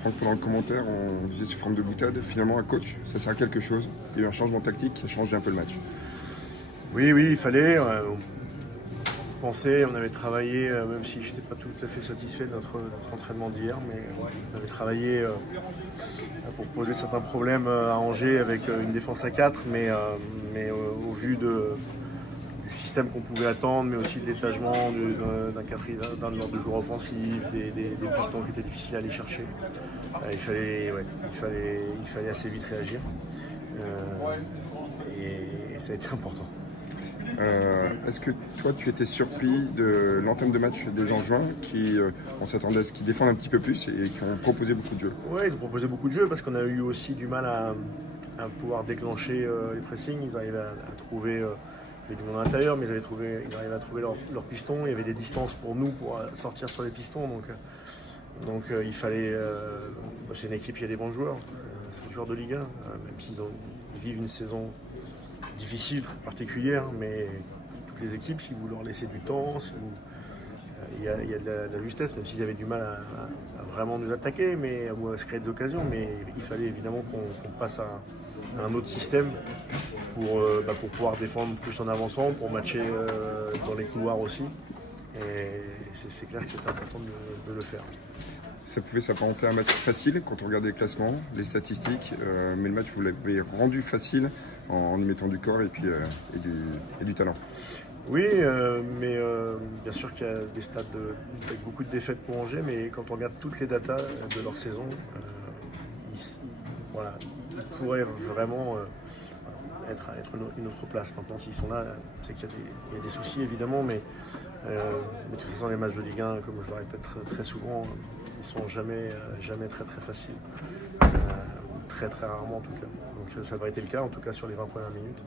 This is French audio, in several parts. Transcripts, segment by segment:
Franck, pendant le commentaire, on disait sous forme de boutade, finalement un coach, ça sert à quelque chose. Il y a eu un changement tactique qui a changé un peu le match. Oui, il fallait. On pensait, on avait travaillé, même si je n'étais pas tout à fait satisfait de notre entraînement d'hier, mais on avait travaillé pour poser certains problèmes à Angers avec une défense à 4, mais au vu du système qu'on pouvait attendre, mais aussi de l'étagement d'un de leurs deux joueurs offensifs, des pistons qui étaient difficiles à aller chercher. Il fallait assez vite réagir. Et ça a été important. Est-ce que toi tu étais surpris de l'entame de match des Angevins qui, on s'attendait à ce qu'ils défendent un petit peu plus et qui ont proposé beaucoup de jeux? Oui, ils ont proposé beaucoup de jeux parce qu'on a eu aussi du mal à pouvoir déclencher les pressings. Ils arrivaient à trouver du monde à l'intérieur, mais ils arrivaient à trouver leur piston. Il y avait des distances pour nous pour sortir sur les pistons. Donc il fallait. C'est une équipe qui a des bons joueurs. C'est des joueurs de Ligue 1, même s'ils vivent une saison difficile, particulière, mais toutes les équipes, si vous leur laissez du temps, il y a de la justesse, même s'ils avaient du mal à vraiment nous attaquer, ou à se créer des occasions, mais il fallait évidemment qu'on passe à un autre système pour pouvoir défendre plus en avançant, pour matcher dans les couloirs aussi, et c'est clair que c'est important de le faire. Ça pouvait s'apparenter à un match facile quand on regardait les classements, les statistiques, mais le match vous l'avez rendu facile en y mettant du corps et du talent. Oui, mais bien sûr qu'il y a des stades avec beaucoup de défaites pour Angers, mais quand on regarde toutes les datas de leur saison, ils pourraient vraiment être une autre place. Maintenant, s'ils sont là, c'est qu'il y a des soucis évidemment, mais de toute façon, les matchs de Ligue 1, comme je le répète très souvent, ils sont jamais très faciles. Très rarement en tout cas. Donc ça devrait être le cas en tout cas sur les 20 premières minutes,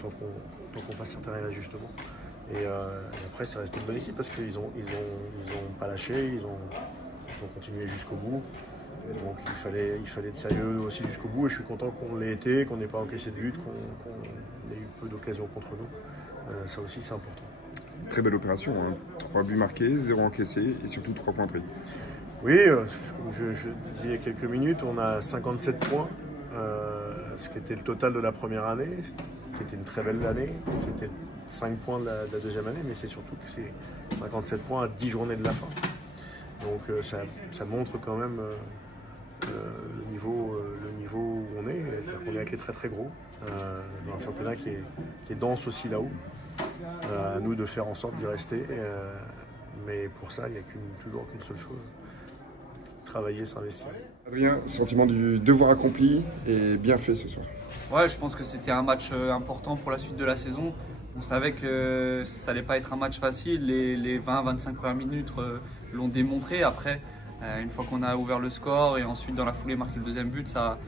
tant qu'on fasse certains ajustements. Et après ça reste une bonne équipe parce qu'ils ont pas lâché, ils ont continué jusqu'au bout. Et donc il fallait être sérieux aussi jusqu'au bout et je suis content qu'on l'ait été, qu'on n'ait pas encaissé de but, qu'on ait eu peu d'occasions contre nous. Ça aussi c'est important. Très belle opération, hein. 3 buts marqués, 0 encaissé et surtout 3 points pris. Oui, comme je disais il y a quelques minutes, on a 57 points, ce qui était le total de la première année, qui était une très belle année. C'était 5 points de la deuxième année, mais c'est surtout que c'est 57 points à 10 journées de la fin. Donc ça montre quand même le niveau où on est. C'est-à-dire qu'on est avec les très gros, dans un championnat qui est dense aussi là-haut. À nous de faire en sorte d'y rester. Mais pour ça, il n'y a toujours qu'une seule chose. Travailler, s'investir. Adrien, sentiment du devoir accompli et bien fait ce soir. Ouais, je pense que c'était un match important pour la suite de la saison. On savait que ça n'allait pas être un match facile. Les 20-25 premières minutes l'ont démontré. Après, une fois qu'on a ouvert le score et ensuite dans la foulée marqué le deuxième but, ça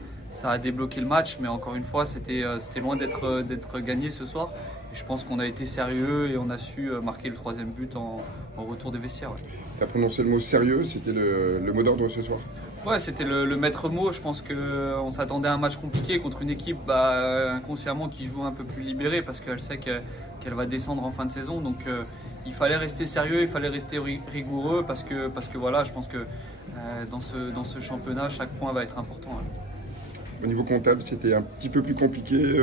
a débloqué le match. Mais encore une fois, c'était loin d'être gagné ce soir. Et je pense qu'on a été sérieux et on a su marquer le troisième but en retour des vestiaires. Ouais. Tu as prononcé le mot sérieux, c'était le mot d'ordre ce soir? Ouais, c'était le maître mot. Je pense qu'on s'attendait à un match compliqué contre une équipe inconsciemment qui joue un peu plus libérée parce qu'elle sait qu'elle va descendre en fin de saison. Donc il fallait rester sérieux, il fallait rester rigoureux parce que voilà, je pense que dans ce championnat, chaque point va être important. Ouais. Au niveau comptable, c'était un petit peu plus compliqué.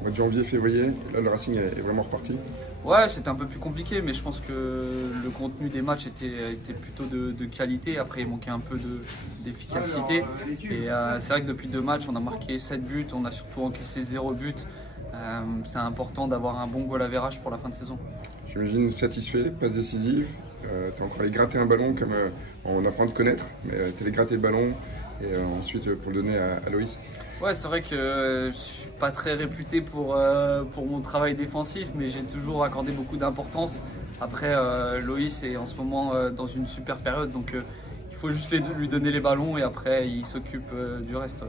Au mois de janvier, février, là le Racing est vraiment reparti. Ouais, c'était un peu plus compliqué, mais je pense que le contenu des matchs était plutôt de qualité. Après, il manquait un peu d'efficacité. Et c'est vrai que depuis 2 matchs, on a marqué 7 buts, on a surtout encaissé 0 but. C'est important d'avoir un bon goal average pour la fin de saison. J'imagine satisfait, passe décisive. Tu as encore allé gratter un ballon comme on apprend à te connaître, mais tu allé gratter le ballon et ensuite pour le donner à Loïs. Ouais, c'est vrai que je ne suis pas très réputé pour mon travail défensif, mais j'ai toujours accordé beaucoup d'importance. Après, Loïs est en ce moment dans une super période, donc il faut juste lui donner les ballons et après il s'occupe du reste. Ouais.